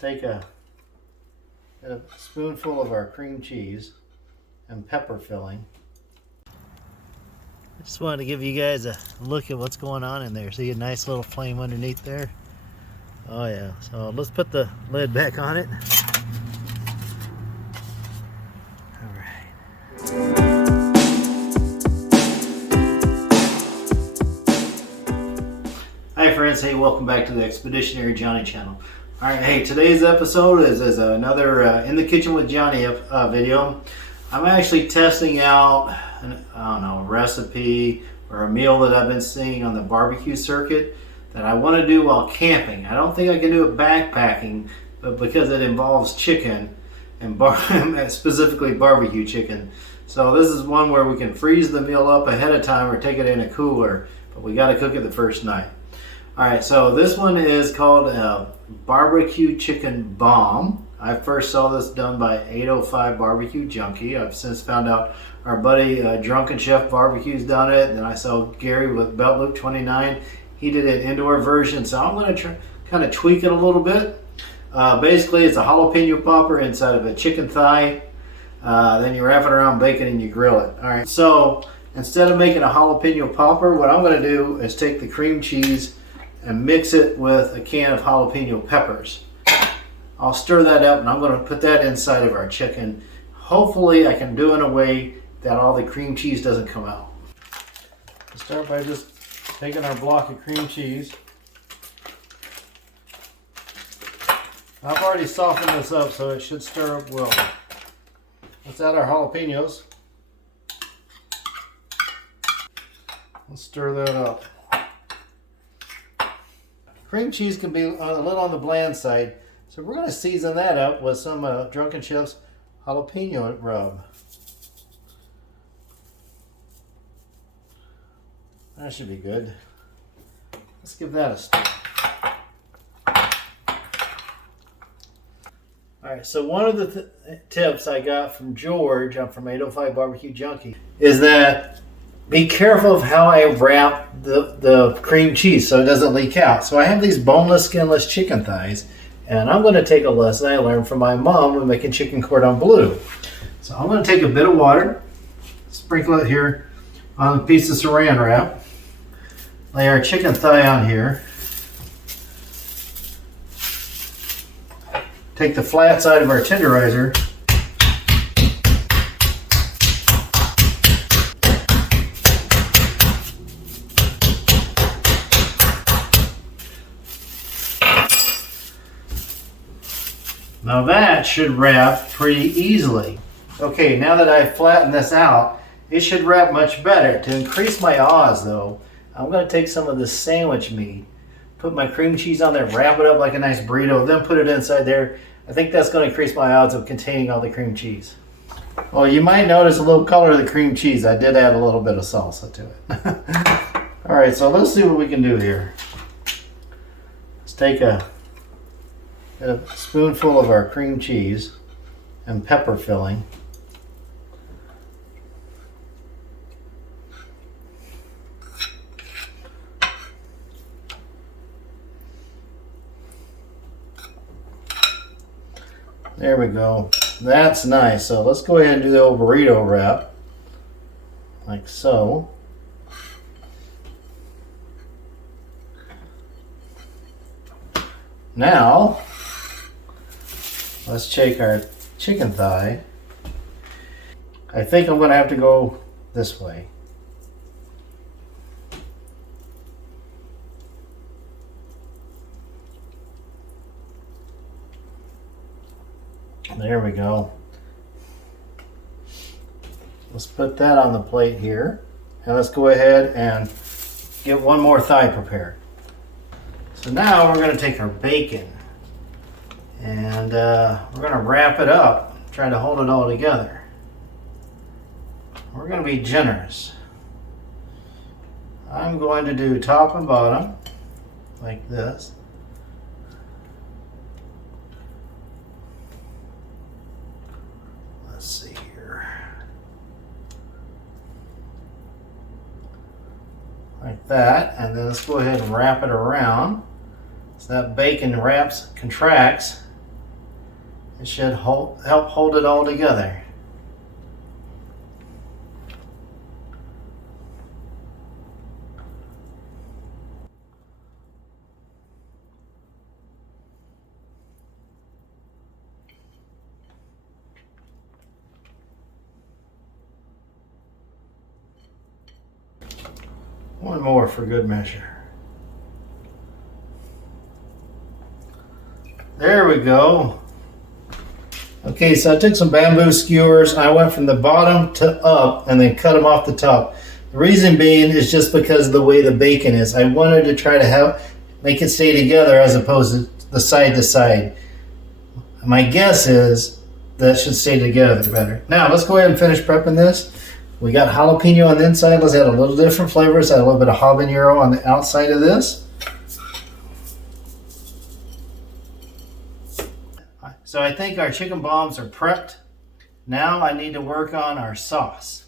take a spoonful of our cream cheese and pepper filling. I just wanted to give you guys a look at what's going on in there. See a nice little flame underneath there? Oh yeah, so let's put the lid back on it. Hi friends, hey, welcome back to the Expeditionary Johnny channel. Alright, hey, today's episode is another In the Kitchen with Johnny video. I'm actually testing out, a recipe or a meal that I've been seeing on the barbecue circuit that I want to do while camping. I don't think I can do it backpacking, but because it involves chicken, and specifically barbecue chicken. So this is one where we can freeze the meal up ahead of time or take it in a cooler, but we got to cook it the first night. Alright, so this one is called a BBQ Chicken Bomb. I first saw this done by 805 BBQ Junkie. I've since found out our buddy Drunken Chef Barbecue's done it. Then I saw Gary with Belt Loop 29. He did an indoor version, so I'm going to kind of tweak it a little bit. Basically, it's a jalapeno popper inside of a chicken thigh. Then you wrap it around bacon and you grill it. Alright, so instead of making a jalapeno popper, what I'm going to do is take the cream cheese and mix it with a can of jalapeno peppers. I'll stir that up and I'm going to put that inside of our chicken. Hopefully I can do it in a way that all the cream cheese doesn't come out. We'll start by just taking our block of cream cheese. I've already softened this up so it should stir up well. Let's add our jalapenos. Let's stir that up. Cream cheese can be a little on the bland side, so we're going to season that up with some Drunken Chef's jalapeno rub. That should be good. Let's give that a stir. Alright, so one of the tips I got from George, I'm from 805 BBQ Junkie, is that be careful of how I wrap the cream cheese so it doesn't leak out. So I have these boneless, skinless chicken thighs, and I'm going to take a lesson I learned from my mom when making chicken cordon bleu. So I'm going to take a bit of water, sprinkle it here on a piece of saran wrap, lay our chicken thigh on here, take the flat side of our tenderizer, now that should wrap pretty easily. Okay, now that I've flattened this out, it should wrap much better. To increase my odds though, I'm going to take some of this sandwich meat, put my cream cheese on there, wrap it up like a nice burrito, then put it inside there. I think that's going to increase my odds of containing all the cream cheese. Well, you might notice a little color of the cream cheese. I did add a little bit of salsa to it. Alright, so let's see what we can do here. Let's take a spoonful of our cream cheese and pepper filling. There we go. That's nice. So let's go ahead and do the old burrito wrap, like so. Now, let's take our chicken thigh. I think I'm going to have to go this way. There we go. Let's put that on the plate here. And let's go ahead and get one more thigh prepared. So now we're going to take our bacon and we're going to wrap it up, try to hold it all together. We're going to be generous. I'm going to do top and bottom like this. Let's see here. Like that, and then let's go ahead and wrap it around. So that bacon contracts It should help hold it all together. One more for good measure. There we go. Okay, so I took some bamboo skewers. I went from the bottom to up and then cut them off the top. The reason being is just because of the way the bacon is. I wanted to try to make it stay together as opposed to the side to side. My guess is that should stay together better. Now let's go ahead and finish prepping this. We got jalapeno on the inside. Let's add a little different flavors. Add a little bit of habanero on the outside of this. So I think our chicken bombs are prepped. Now I need to work on our sauce.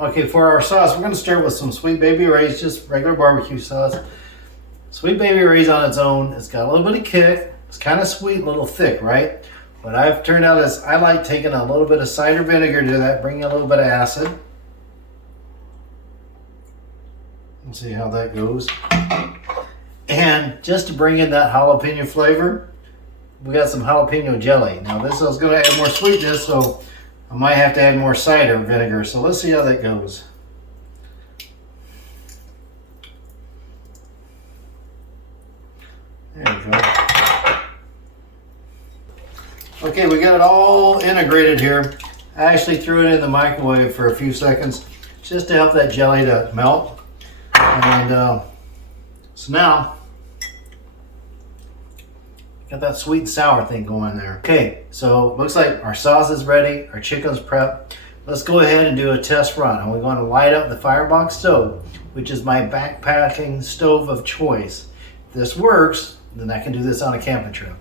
Okay, for our sauce, we're going to start with some Sweet Baby Ray's, just regular barbecue sauce. Sweet Baby Ray's on its own. It's got a little bit of kick. It's kind of sweet, a little thick, right? What I've turned out is I like taking a little bit of cider vinegar to that, bringing a little bit of acid. Let's see how that goes. And just to bring in that jalapeno flavor, we got some jalapeno jelly. Now this is going to add more sweetness, so I might have to add more cider vinegar. So let's see how that goes. There we go. Okay, we got it all integrated here. I actually threw it in the microwave for a few seconds just to help that jelly to melt. And so now, got that sweet and sour thing going there. Okay, so it looks like our sauce is ready, our chicken's prepped. Let's go ahead and do a test run. And we're going to light up the FireBox stove, which is my backpacking stove of choice. If this works, then I can do this on a camping trip.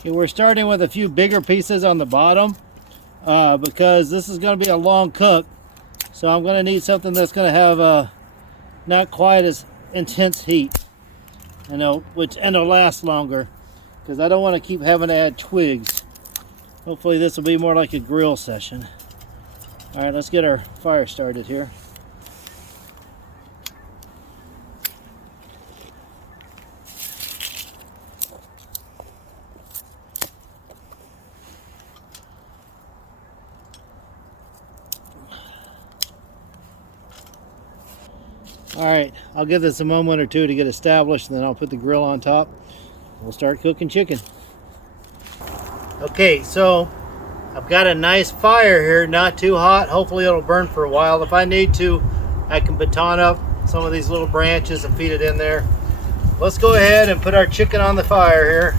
Okay, we're starting with a few bigger pieces on the bottom because this is going to be a long cook. So I'm going to need something that's going to have not quite as intense heat, and it'll last longer because I don't want to keep having to add twigs. Hopefully this will be more like a grill session. All right, let's get our fire started here. All right, I'll give this a moment or two to get established, and then I'll put the grill on top. We'll start cooking chicken. Okay, so I've got a nice fire here, not too hot. Hopefully it'll burn for a while. If I need to, I can baton up some of these little branches and feed it in there. Let's go ahead and put our chicken on the fire here.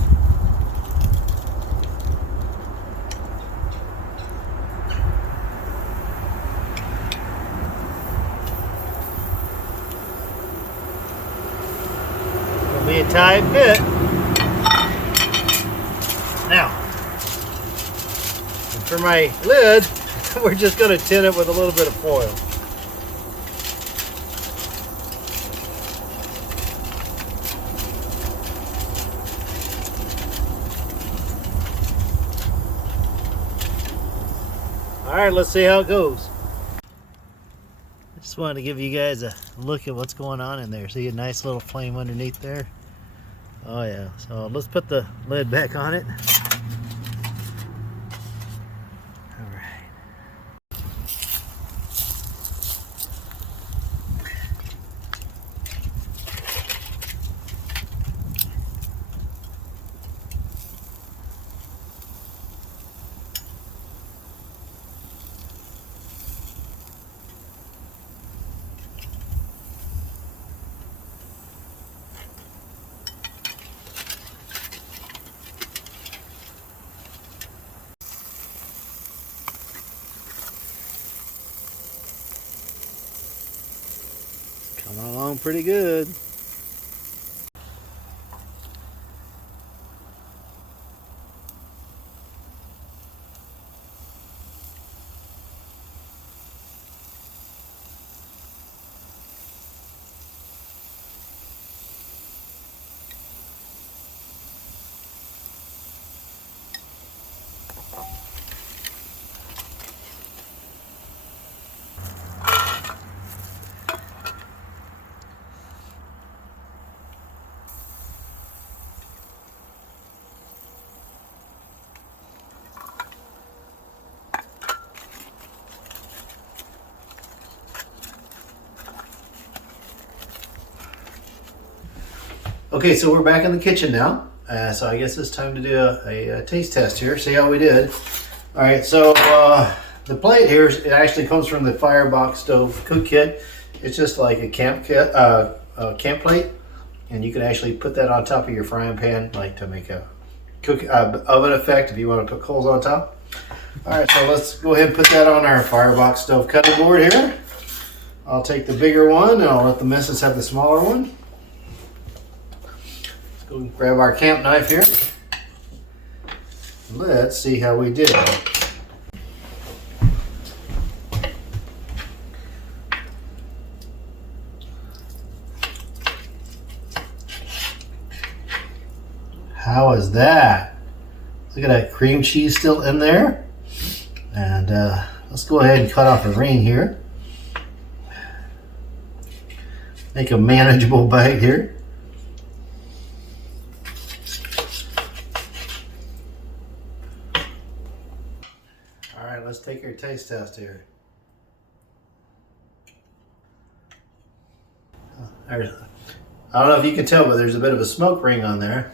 Be a tight fit. Now, and for my lid, we're just going to tin it with a little bit of foil. All right, let's see how it goes. I just wanted to give you guys a look at what's going on in there. See a nice little flame underneath there? Oh yeah, so let's put the lid back on it. All right. Coming along pretty good. Okay, so we're back in the kitchen now. So I guess it's time to do a taste test here, see how we did. All right, so the plate here, it actually comes from the FireBox stove cook kit. It's just like a camp kit, camp plate, and you can actually put that on top of your frying pan, like to make a oven effect if you want to put coals on top. All right, so let's go ahead and put that on our FireBox stove cutting board here. I'll take the bigger one, and I'll let the missus have the smaller one. Go grab our camp knife here. Let's see how we did. How is that? Look at that cream cheese still in there. And let's go ahead and cut off a ring here. Make a manageable bite here. Alright, let's take our taste test here. I don't know if you can tell, but there's a bit of a smoke ring on there.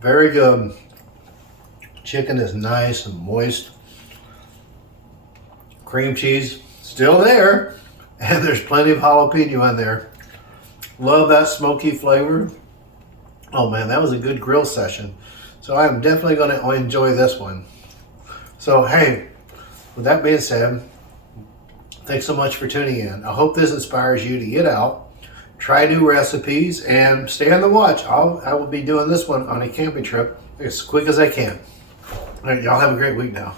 Very good. Chicken is nice and moist. Cream cheese still there, and there's plenty of jalapeno in there. Love that smoky flavor. Oh man, that was a good grill session. So I'm definitely going to enjoy this one. So hey, with that being said, thanks so much for tuning in. I hope this inspires you to get out, try new recipes, and stay on the watch. I will be doing this one on a camping trip as quick as I can. All right, y'all have a great week now.